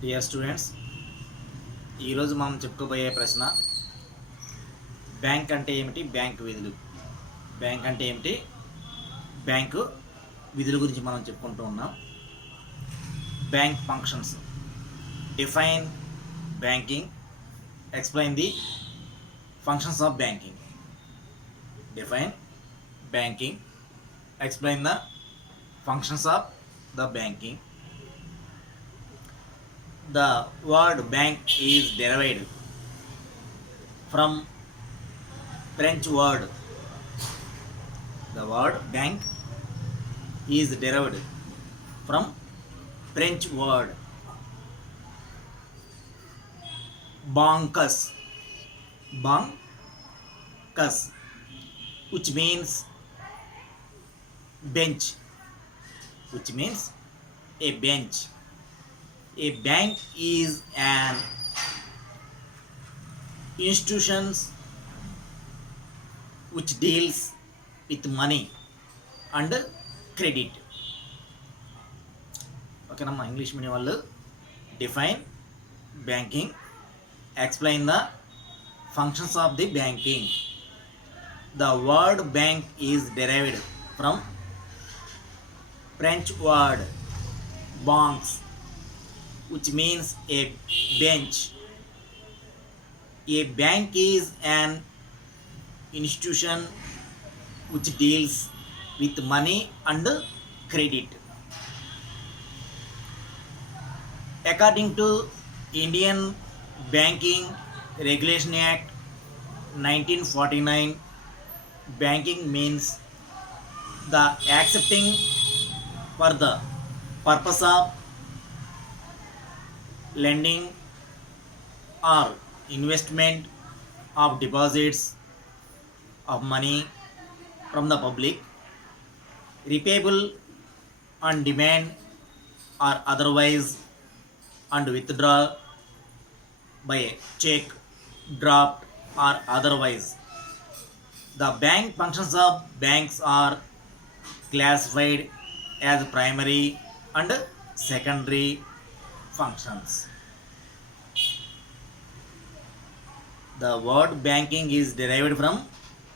Dear students, ఈరోజు మనం చెప్పుకోబోయే ప్రశ్న బ్యాంక్ అంటే ఏమిటి, బ్యాంక్ విధులు. బ్యాంక్ అంటే ఏమిటి, బ్యాంకు విధుల గురించి మనం చెప్పుకుంటూ ఉన్నాం. Bank functions, define banking, explain the functions of banking. Define banking, explain the functions of the banking. The word bank is derived from French word. The word bank is derived from French word banques, banques, which means bench, which means a bench. A bank is an institution which deals with money and credit. Okay, nama English medium vallu define banking, explain the functions of the banking. The word bank is derived from French word banques, which means a bench. A bank is an institution which deals with money and credit. According to Indian Banking Regulation Act 1949, banking means the accepting for the purpose of lending or investment of deposits of money from the public, repayable on demand or otherwise, and withdrawal by a check, draft or otherwise. The bank functions of banks are classified as primary and secondary functions. The word banking is derived from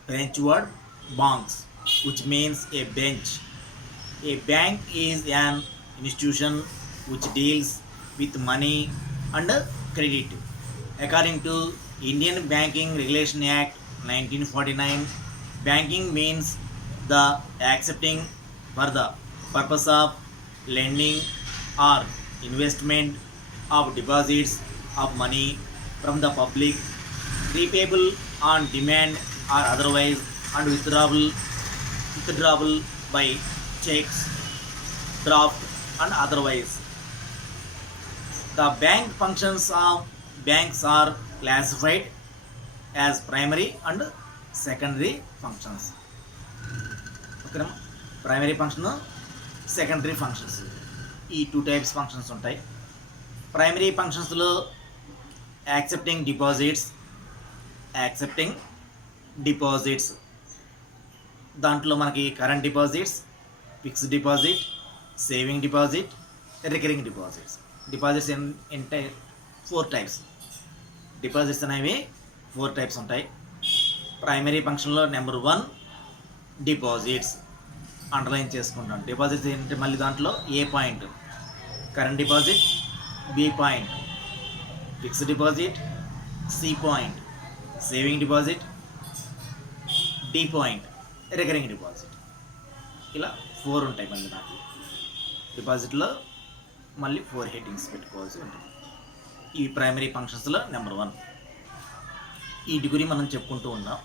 French word banques, which means a bench. A bank is an institution which deals with money and credit. According to Indian Banking Regulation Act 1949, banking means the accepting for the purpose of lending or investment of deposits of money from the public, repayable on demand or otherwise, and withdrawable by checks, draft and otherwise. The bank functions of banks are classified as primary and secondary functions. ఓకేనా, primary function, secondary functions, ఈ two types functions ఉంటాయి. Primary ఫంక్షన్స్లో accepting deposits, దాంట్లో మనకి current deposits, fixed deposit, saving deposit, recurring deposits అంటే 4 types. Deposits అనేవి 4 types ఉంటాయి. Primary ఫంక్షన్లో నెంబర్ 1 డిపాజిట్స్, అండర్లైన్ చేసుకుంటాం. డిపాజిట్స్ ఏంటంటే మళ్ళీ దాంట్లో A point current deposit, B point fixed deposit, C point saving deposit, D point recurring deposit. ఇలా 4 ఉంటాయి. మళ్ళీ దాంట్లో డిపాజిట్లో మళ్ళీ 4 హెడ్డింగ్స్ పెట్టుకోవాల్సి ఉంటుంది. ఈ ప్రైమరీ ఫంక్షన్స్లో నెంబర్ 1. వీటి గురించి మనం చెప్పుకుంటూ ఉన్నాం.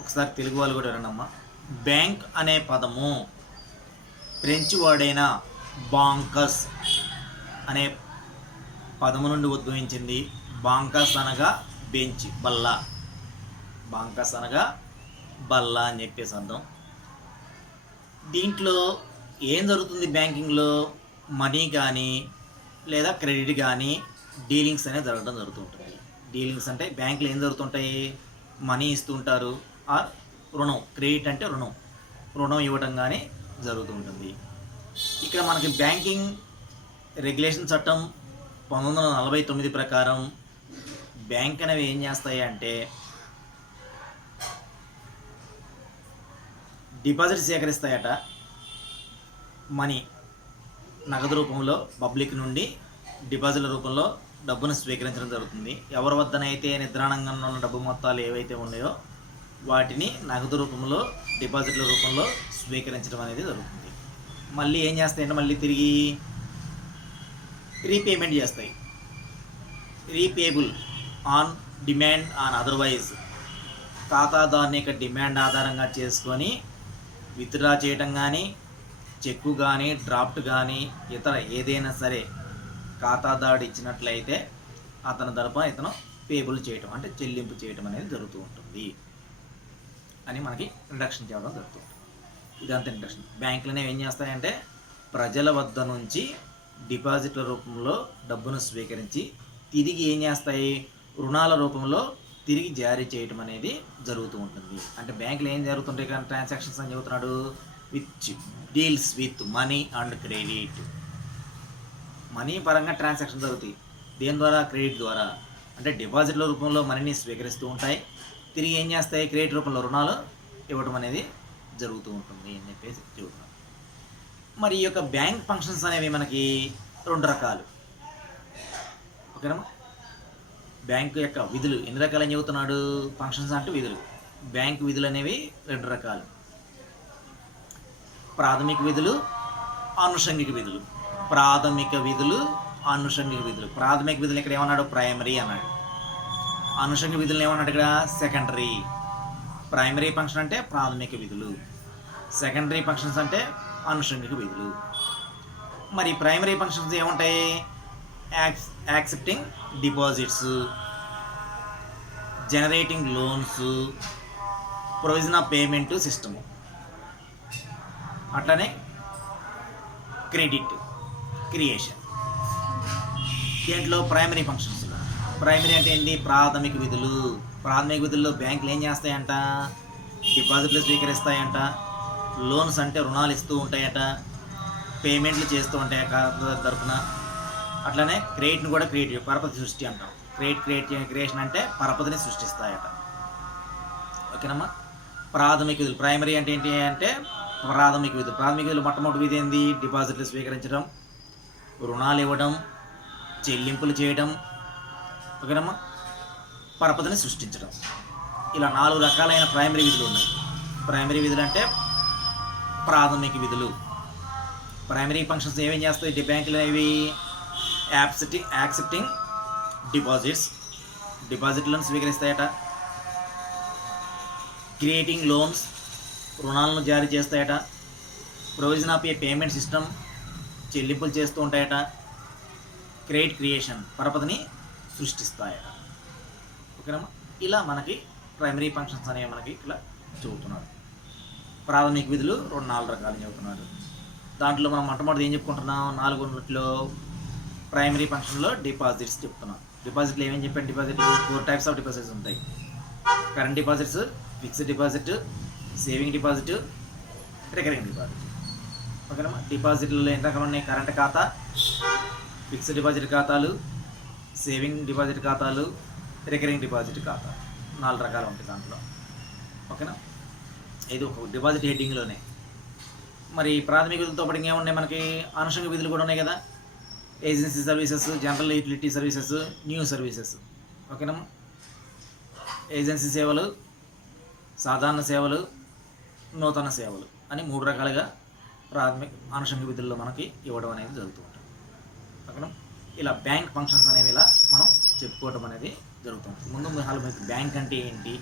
ఒకసారి తెలుగు వాళ్ళు కూడా వినమ్మా. బ్యాంక్ అనే పదము ఫ్రెంచ్ వర్డ్ అయిన బాంకస్ అనే పదము నుండి ఉద్భవించింది. బాంకస్ అనగా బెంచ్, బల్ల. బాంకస్ అనగా బల్ల అని చెప్పేసి అర్థం. దీంట్లో ఏం జరుగుతుంది, బ్యాంకింగ్లో మనీ కానీ లేదా క్రెడిట్ కానీ డీలింగ్స్ అనేది జరుగుతుంటుంది. డీలింగ్స్ అంటే బ్యాంకులో ఏం జరుగుతుంటాయి, మనీ ఇస్తుంటారు, ఆర్ రుణం, క్రెడిట్ అంటే రుణం ఇవ్వడం కానీ జరుగుతూ ఉంటుంది. ఇక్కడ మనకి బ్యాంకింగ్ రెగ్యులేషన్ చట్టం 1949 ప్రకారం బ్యాంక్ అనేవి ఏం చేస్తాయి అంటే డిపాజిట్ సేకరిస్తాయట. మనీ నగదు రూపంలో పబ్లిక్ నుండి డిపాజిట్ల రూపంలో డబ్బును స్వీకరించడం జరుగుతుంది. ఎవరి వద్దనైతే నిద్రాణంగా ఉన్న డబ్బు మొత్తాలు ఏవైతే ఉన్నాయో వాటిని నగదు రూపంలో డిపాజిట్ల రూపంలో స్వీకరించడం అనేది జరుగుతుంది. మళ్ళీ ఏం చేస్తాయంటే మళ్ళీ తిరిగి రీపేమెంట్ చేస్తాయి. రీపేబుల్ ఆన్ డిమాండ్ ఆన్ అదర్వైజ్, ఖాతాదారుని యొక్క డిమాండ్ ఆధారంగా చేసుకొని విత్డ్రా చేయటం కానీ, చెక్కు కానీ, డ్రాఫ్ట్ కానీ, ఇతర ఏదైనా సరే ఖాతాదారుడు ఇచ్చినట్లయితే అతని తరపున ఇతను పేబుల్ చేయటం అంటే చెల్లింపు చేయటం అనేది జరుగుతూ ఉంటుంది అని మనకి ఇంట్రడక్షన్ చేయడం జరుగుతుంది. ఇదంతా ఇంట్రడక్షన్. బ్యాంకులు అనేవి ఏం చేస్తాయంటే ప్రజల వద్ద నుంచి డిపాజిట్ల రూపంలో డబ్బును స్వీకరించి తిరిగి ఏం చేస్తాయి, రుణాల రూపంలో తిరిగి జారీ చేయటం అనేది జరుగుతూ ఉంటుంది. అంటే బ్యాంకులో ఏం జరుగుతుంటాయి కానీ ట్రాన్సాక్షన్స్ అని చెబుతున్నాడు, which deals with money and credit. Money పరంగా ట్రాన్సాక్షన్ జరుగుతాయి. దేని ద్వారా? క్రెడిట్ ద్వారా. అంటే డిపాజిట్ల రూపంలో మనీని స్వీకరిస్తూ ఉంటాయి, తిరిగి ఏం చేస్తాయి, క్రెడిట్ రూపంలో రుణాలు ఇవ్వడం అనేది జరుగుతూ ఉంటుంది అని చెప్పేసి చెబుతున్నాం. మరి ఈ యొక్క బ్యాంక్ ఫంక్షన్స్ అనేవి మనకి 2 రకాలు. ఓకేనా? బ్యాంకు యొక్క విధులు ఎన్ని రకాలని చెబుతున్నాడు? ఫంక్షన్స్ అంటే విధులు. బ్యాంకు విధులు అనేవి 2 రకాలు. ప్రాథమిక విధులు, ఆనుషంగిక విధులు. ప్రాథమిక విధులు, ఆనుషంగిక విధులు. ప్రాథమిక విధులు ఇక్కడ ఏమన్నాడు? ప్రైమరీ అన్నాడు. ఆనుషంగిక విధులు ఏమన్నాడు ఇక్కడ? సెకండరీ. ప్రైమరీ ఫంక్షన్ అంటే ప్రాథమిక విధులు, సెకండరీ ఫంక్షన్స్ అంటే ఆనుషంగిక విధులు. మరి ప్రైమరీ ఫంక్షన్స్ ఏముంటాయి? Accepting deposits, generating loans, provision of payment system, అట్లనే క్రెడిట్ క్రియేషన్. దీంట్లో ప్రైమరీ ఫంక్షన్స్. ప్రైమరీ అంటే ఏంటి? ప్రాథమిక విధులు. ప్రాథమిక విధుల్లో బ్యాంకులు ఏం చేస్తాయంట? డిపాజిట్లు స్వీకరిస్తాయంట, లోన్స్ అంటే రుణాలు ఇస్తూ ఉంటాయట, పేమెంట్లు చేస్తూ ఉంటాయి తరపున. అట్లనే క్రెడిట్ని కూడా పరపతి సృష్టి అంటాం. క్రియేషన్ అంటే పరపతిని సృష్టిస్తాయట. ఓకేనమ్మా? ప్రాథమిక విధులు. ప్రైమరీ అంటే ఏంటి అంటే ప్రాథమిక విధులు. ప్రాథమిక విధులు మొట్టమొదటి విధి ఏంది? డిపాజిట్లు స్వీకరించడం, రుణాలు ఇవ్వడం, చెల్లింపులు చేయడం. ఓకేనమ్మా? పరపతిని సృష్టించడం. ఇలా 4 రకాలైన ప్రైమరీ విధులు ఉన్నాయి. ప్రైమరీ విధులు అంటే ప్రాథమిక విధులు. ప్రైమరీ ఫంక్షన్స్ ఏమేం చేస్తాయి బ్యాంకులు అనేవి? యాక్సెప్టింగ్ డిపాజిట్స్, డిపాజిట్లను స్వీకరిస్తాయట. క్రియేటింగ్ లోన్స్, రుణాలను జారీ చేస్తాయట. Provision of a payment system, చెల్లింపులు చేస్తూ ఉంటాయట. క్రెడిట్ క్రియేషన్, పరపతిని సృష్టిస్తాయట. ఓకేనమ్మా? ఇలా మనకి ప్రైమరీ ఫంక్షన్స్ అనేవి మనకి ఇలా చెబుతున్నాడు. ప్రాథమిక విధులు 4 రకాలు చెబుతున్నాడు. దాంట్లో మనం మొట్టమొదటి ఏం చెప్పుకుంటున్నాం? 4 ప్రైమరీ ఫంక్షన్లో డిపాజిట్స్ చెప్తున్నాం. డిపాజిట్లు ఏమేమి చెప్పాను? డిపాజిట్లు 4 టైప్స్ ఆఫ్ డిపాజిట్స్ ఉంటాయి. Current deposits, fixed deposit, saving deposit, recurring deposit. ఓకేనమ్మా? డిపాజిట్లలో ఎన్ని రకాలు ఉన్నాయి? కరెంట్ ఖాతా, ఫిక్స్డ్ డిపాజిట్ ఖాతాలు, సేవింగ్ డిపాజిట్ ఖాతాలు, రికరింగ్ డిపాజిట్ ఖాతా. 4 రకాలు ఉంటాయి దాంట్లో. ఓకేనా? ఇది ఒక డిపాజిట్ హెడ్డింగ్లోనే. మరి ప్రాథమిక విధులతో పాటు ఇంకేమున్నాయి మనకి? ఆనుషంగిక విధులు కూడా ఉన్నాయి కదా. Agency services, general utility services, new services. ఓకేనమ్మా? ఏజెన్సీ సేవలు, సాధారణ సేవలు, నూతన సేవలు అని 3 రకాలుగా ప్రాథమిక ఆనుషంగిక విధుల్లో మనకి ఇవ్వడం అనేది జరుగుతూ ఉంటుంది. ఓకేనా? ఇలా బ్యాంక్ ఫంక్షన్స్ అనేవి ఇలా మనం చెప్పుకోవడం అనేది జరుగుతుంది. ముందు మీకు బ్యాంక్ అంటే ఏంటి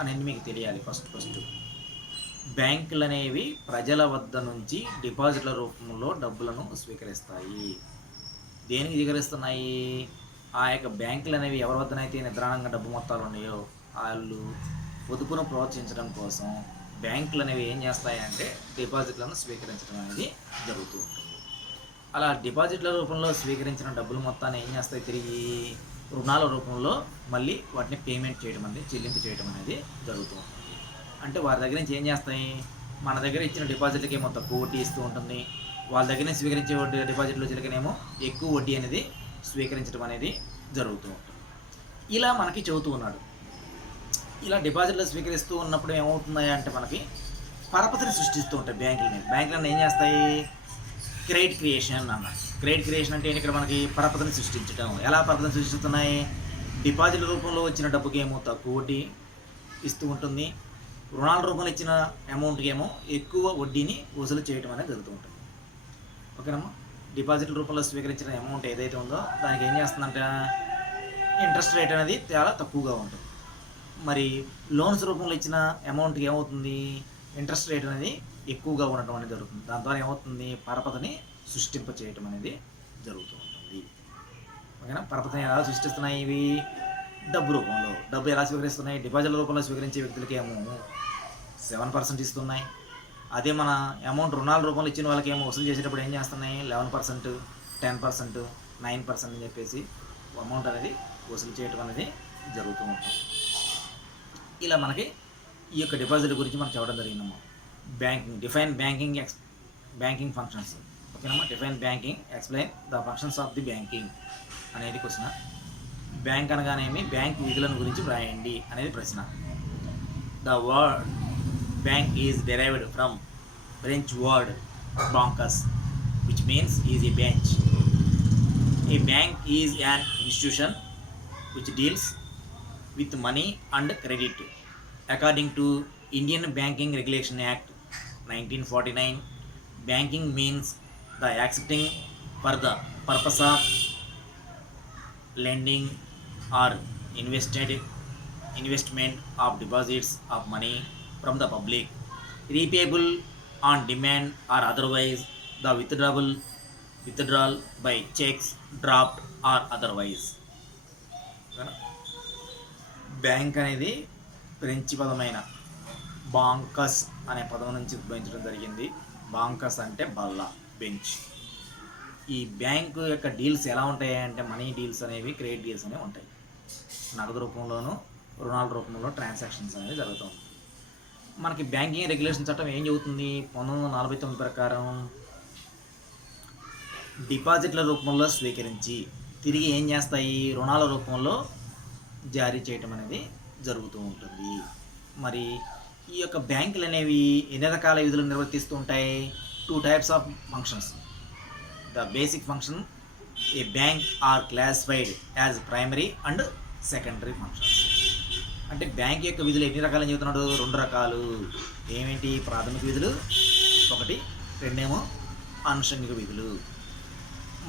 అనేది మీకు తెలియాలి. ఫస్ట్ బ్యాంకులు అనేవి ప్రజల వద్ద నుంచి డిపాజిట్ల రూపంలో డబ్బులను స్వీకరిస్తాయి. దేనికి స్వీకరిస్తున్నాయి? ఆ యొక్క బ్యాంకులు అనేవి ఎవరి వద్దనైతే నిద్రాణంగా డబ్బు మొత్తాలు ఉన్నాయో వాళ్ళు పొదుపును ప్రోత్సహించడం కోసం బ్యాంకులు అనేవి ఏం చేస్తాయంటే డిపాజిట్లను స్వీకరించడం అనేది జరుగుతూ ఉంటుంది. అలా డిపాజిట్ల రూపంలో స్వీకరించిన డబ్బులు మొత్తాన్ని ఏం చేస్తాయి? తిరిగి రుణాల రూపంలో మళ్ళీ వాటిని పేమెంట్ చేయడం అనేది, చెల్లింపు చేయడం అనేది జరుగుతూ ఉంటుంది. అంటే వారి దగ్గర నుంచి ఏం చేస్తాయి? మన దగ్గర ఇచ్చిన డిపాజిట్లకి ఏమో తక్కువ వడ్డీ ఇస్తూ ఉంటుంది, వాళ్ళ దగ్గర నుంచి స్వీకరించే డిపాజిట్లు చిలకనేమో ఎక్కువ వడ్డీ అనేది స్వీకరించడం అనేది జరుగుతూ ఉంటుంది. ఇలా మనకి చెబుతూ ఉన్నాడు. ఇలా డిపాజిట్లు స్వీకరిస్తూ ఉన్నప్పుడు ఏమవుతున్నాయి అంటే మనకి పరపతిని సృష్టిస్తూ ఉంటాయి బ్యాంకులన్నీ ఏం చేస్తాయి? క్రెడిట్ క్రియేషన్ అన్న. క్రెడిట్ క్రియేషన్ అంటే ఇక్కడ మనకి పరపతిని సృష్టించడం. ఎలా పరపతిని సృష్టిస్తున్నాయి? డిపాజిట్ రూపంలో వచ్చిన డబ్బుకి ఏమో తక్కువ వడ్డీ ఇస్తూ ఉంటుంది, రుణాల రూపంలో ఇచ్చిన అమౌంట్కి ఏమో ఎక్కువ వడ్డీని వసూలు చేయడం అనేది జరుగుతూ ఉంటుంది. ఓకేనమ్మా. డిపాజిట్ రూపంలో స్వీకరించిన అమౌంట్ ఏదైతే ఉందో దానికి ఏం చేస్తుందంటే ఇంట్రెస్ట్ రేట్ అనేది చాలా తక్కువగా ఉంటుంది. మరి లోన్స్ రూపంలో ఇచ్చిన అమౌంట్కి ఏమవుతుంది? ఇంట్రెస్ట్ రేట్ అనేది ఎక్కువగా ఉండటం అనేది జరుగుతుంది. దాని ద్వారా ఏమవుతుంది? పరపతిని సృష్టింప చేయటం అనేది జరుగుతూ ఉంటుంది. ఓకేనా. పరపతిని ఎలా సృష్టిస్తున్నాయి ఇవి? డబ్బు రూపంలో. డబ్బు ఎలా స్వీకరిస్తున్నాయి? డిపాజిట్ రూపంలో స్వీకరించే వ్యక్తులకి ఏమో 7% ఇస్తున్నాయి. అదే మన అమౌంట్ రుణాల రూపంలో ఇచ్చిన వాళ్ళకి ఏమో వసూలు చేసేటప్పుడు ఏం చేస్తున్నాయి? 11%, 10%, 9% అని చెప్పేసి అమౌంట్ అనేది వసూలు చేయటం అనేది జరుగుతూ ఉంటుంది. ఇలా మనకి ఈ యొక్క డిపాజిట్ గురించి మనం చెప్పడం జరిగిందమ్మా. Define banking functions. ఓకేనమ్మా. Define banking, explain the functions of the banking అనేది క్వశ్చన్. బ్యాంక్ అనగానేమి, బ్యాంక్ విధులను గురించి వ్రాయండి అనేది ప్రశ్న. The word bank is derived from French word bancus, which means is a bench. A bank is an institution which deals with money and credit. According to Indian Banking Regulation Act 1949, banking means the accepting for the purpose of lending or investment of deposits of money from the public, repayable on demand or otherwise, the withdrawal by checks, draft or otherwise. Bank అనేది French పదమైన బాంకస్ అనే పదం నుంచి ఉద్భవించడం జరిగింది. బాంకస్ అంటే బల్ల, bench. ఈ bank యొక్క deals ఎలా ఉంటాయి అంటే మనీ డీల్స్ అనేవి, క్రెడిట్ డీల్స్ అనేవి ఉంటాయి. నగదు రూపంలోనూ రుణాల రూపంలో ట్రాన్సాక్షన్స్ అనేవి జరుగుతూ ఉంటాయి. మనకి బ్యాంకింగ్ రెగ్యులేషన్ చట్టం ఏం చెబుతుంది? 1949 ప్రకారం డిపాజిట్ల రూపంలో స్వీకరించి తిరిగి ఏం చేస్తాయి? రుణాల రూపంలో జారీ చేయటం అనేది జరుగుతూ ఉంటుంది. మరి ఈ యొక్క బ్యాంకులు అనేవి ఎన్ని రకాల విధులు నిర్వర్తిస్తూ ఉంటాయి? 2 types of functions. The basic function, a bank are classified as primary and secondary functions. అంటే బ్యాంక్ యొక్క విధులు ఎన్ని రకాలని చెబుతున్నాడు? 2 రకాలు. ఏమేంటి? ప్రాథమిక విధులు 1, 2 ఆనుషంగిక విధులు.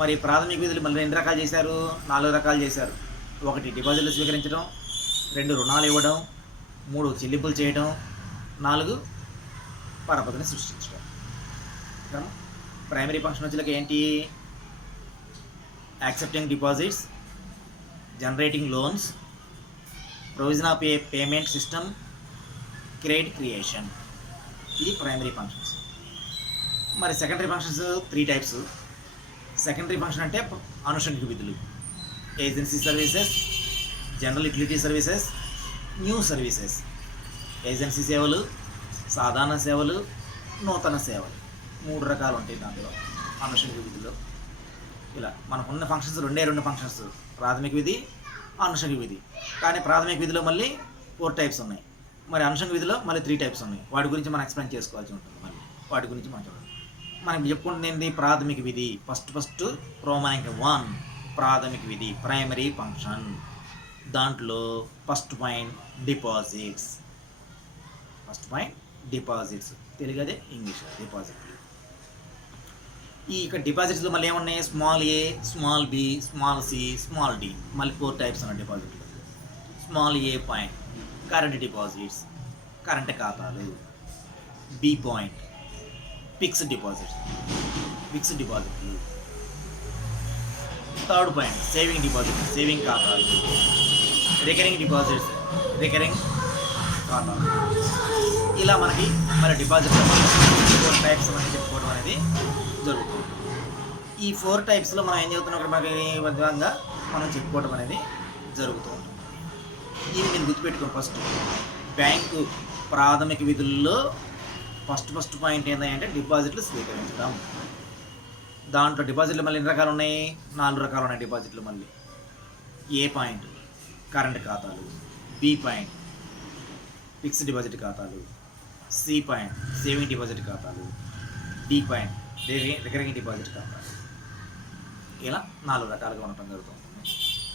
మరి ప్రాథమిక విధులు మళ్ళీ 2 రకాలు చేశారు, 4 రకాలు చేశారు. 1 డిపాజిట్లు స్వీకరించడం, 2 రుణాలు ఇవ్వడం, 3 చెల్లింపులు చేయడం, 4 పరపతిని సృష్టించడం. ప్రైమరీ ఫంక్షన్ వచ్చేలాగా ఏంటి? Accepting deposits, generating loans, provision of a payment system, credit creation. ఇది ప్రైమరీ ఫంక్షన్స్. మరి secondary functions 3 types. Secondary function అంటే ఆనుషంగిక విధులు. Agency services, general utility services, new services. Agency సేవలు, సాధారణ సేవలు, నూతన సేవలు. 3 రకాలు ఉంటాయి దాంట్లో ఆనుషంగిక విధిలో. ఇలా మనకున్న ఫంక్షన్స్ 2 ఫంక్షన్స్, ప్రాథమిక విధి, ఆనుషంగిక విధి. కానీ ప్రాథమిక విధిలో మళ్ళీ 4 types ఉన్నాయి. మరి ఆనుషంగిక విధిలో మళ్ళీ 3 types ఉన్నాయి. వాటి గురించి మనం ఎక్స్ప్లెయిన్ చేసుకోవాల్సి ఉంటుంది. మళ్ళీ వాటి గురించి మనం చూడాలి. మనం చెప్పుకుంటుంది ప్రాథమిక విధి. ఫస్ట్ రోమన్ 1 ప్రాథమిక విధి, ప్రైమరీ ఫంక్షన్. దాంట్లో ఫస్ట్ పాయింట్ డిపాజిట్స్. తెలుగు అదే ఇంగ్లీష్ డిపాజిట్లు. ఈ ఇక్కడ డిపాజిట్స్లో మళ్ళీ ఏమున్నాయి? Small A, small B, small C, small D. మళ్ళీ 4 types ఉన్నాయి డిపాజిట్లు. Small A point current deposits, current ఖాతాలు. బి పాయింట్ ఫిక్స్డ్ డిపాజిట్లు. Third point saving deposit, saving ఖాతాలు. రికరింగ్ డిపాజిట్స్, రికరింగ్ ఖాతాలు. ఇలా మనకి మరి డిపాజిట్ 4 types అని చెప్పుకోవడం అనేది జరుగుతుంది. ఈ 4 typesలో మనం ఏం చెబుతున్నాం ఇక్కడ మనకి విధంగా మనం చెప్పుకోవడం అనేది జరుగుతూ ఉంటుంది. ఇవి నేను గుర్తుపెట్టుకోండి. ఫస్ట్ బ్యాంకు ప్రాథమిక విధుల్లో ఫస్ట్ పాయింట్ ఏంటంటే డిపాజిట్లు స్వీకరించడం. దాంట్లో డిపాజిట్లు మళ్ళీ ఎన్ని రకాలు ఉన్నాయి? 4 రకాలు ఉన్నాయి డిపాజిట్లు మళ్ళీ. ఏ పాయింట్ కరెంట్ ఖాతాలు, బి పాయింట్ ఫిక్స్డ్ డిపాజిట్ ఖాతాలు, సి పాయింట్ సేవింగ్ డిపాజిట్ ఖాతాలు, డి పాయింట్ రికరింగ్ డిపాజిట్ ఖాతాలు. ఇలా 4 రకాలుగా ఉండటం జరుగుతుంది.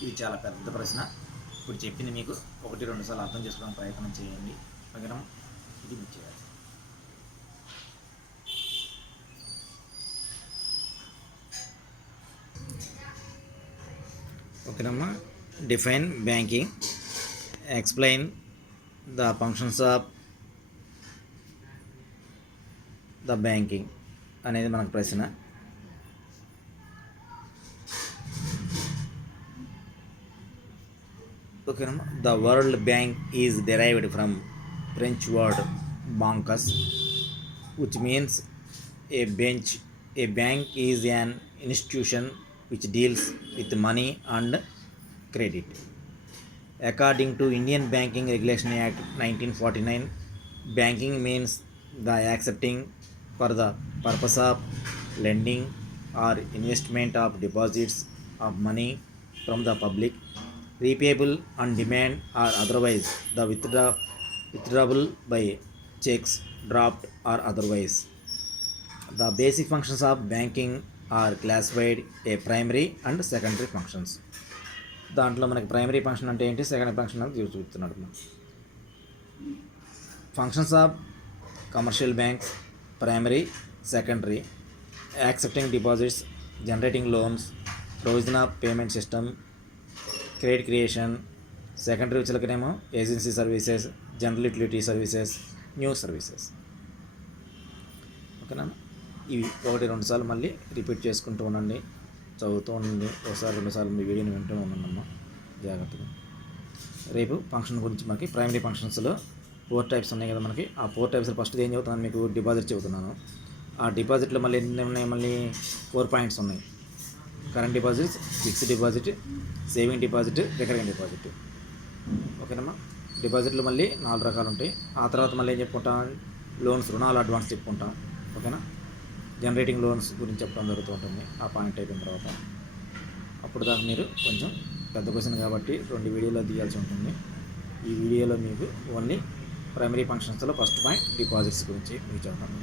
ఇది చాలా పెద్ద ప్రశ్న. ఇప్పుడు చెప్పింది మీకు 1-2 సార్లు అర్థం చేసుకోవడానికి ప్రయత్నం చేయండి. ఓకేనా? ఇది మీకు చేయాలి. ఓకేనమ్మా. Define banking, explain the functions of the banking అనేది మనకు ప్రశ్న. ఓకేనమ్మా. The world bank is derived from French word bancus, which means a bench. A bank is an institution which deals with money and credit. According to Indian Banking Regulation Act 1949, banking means the accepting for the purpose of lending or investment of deposits of money from the public, repayable on demand or otherwise, the withdrawable by checks, draft or otherwise. The basic functions of banking are classified a primary and secondary functions. దాంట్లో మనకి primary function అంటే ఏంటి, secondary function అంటే చూస్తున్నాడు. Functions of commercial banks: primary, secondary. Accepting deposits, generating loans, provision of payment system, credit creation. Secondary వచ్చేలకనేమో agency services, general utility services, news services. ఓకేనా? ఇవి 1-2 సార్లు మళ్ళీ రిపీట్ చేసుకుంటూ ఉండండి, చదువుతూ ఉండండి. 1-2 సార్లు మీ వీడియోని వింటూ ఉండండమ్మా జాగ్రత్తగా. రేపు ఫంక్షన్ గురించి మనకి ప్రైమరీ ఫంక్షన్స్లో 4 టైప్స్ ఉన్నాయి కదా మనకి. ఆ 4 టైప్స్లో ఫస్ట్ ఏం చెబుతున్నాను మీకు, డిపాజిట్ చెబుతున్నాను. ఆ డిపాజిట్లో మళ్ళీ ఎన్ని ఉన్నాయి, మళ్ళీ 4 పాయింట్స్ ఉన్నాయి. Current deposits, fixed deposit, saving deposit, recurring deposit. ఓకేనమ్మా. డిపాజిట్లు మళ్ళీ 4 రకాలు ఉంటాయి. ఆ తర్వాత మళ్ళీ ఏం చెప్పుకుంటాం, లోన్స్, రుణాలు, అడ్వాన్స్ చెప్పుకుంటాం. ఓకేనా? జనరేటింగ్ లోన్స్ గురించి చెప్పడం జరుగుతూ ఉంటుంది ఆ పాయింట్ అయిపోయిన తర్వాత. అప్పుడు దాకా మీరు కొంచెం పెద్ద క్వశ్చన్ కాబట్టి 2 వీడియోలో తీయాల్సి ఉంటుంది. ఈ వీడియోలో మీకు ఓన్లీ ప్రైమరీ ఫంక్షన్స్లో ఫస్ట్ పాయింట్ డిపాజిట్స్ గురించి మీకు చెప్తాను.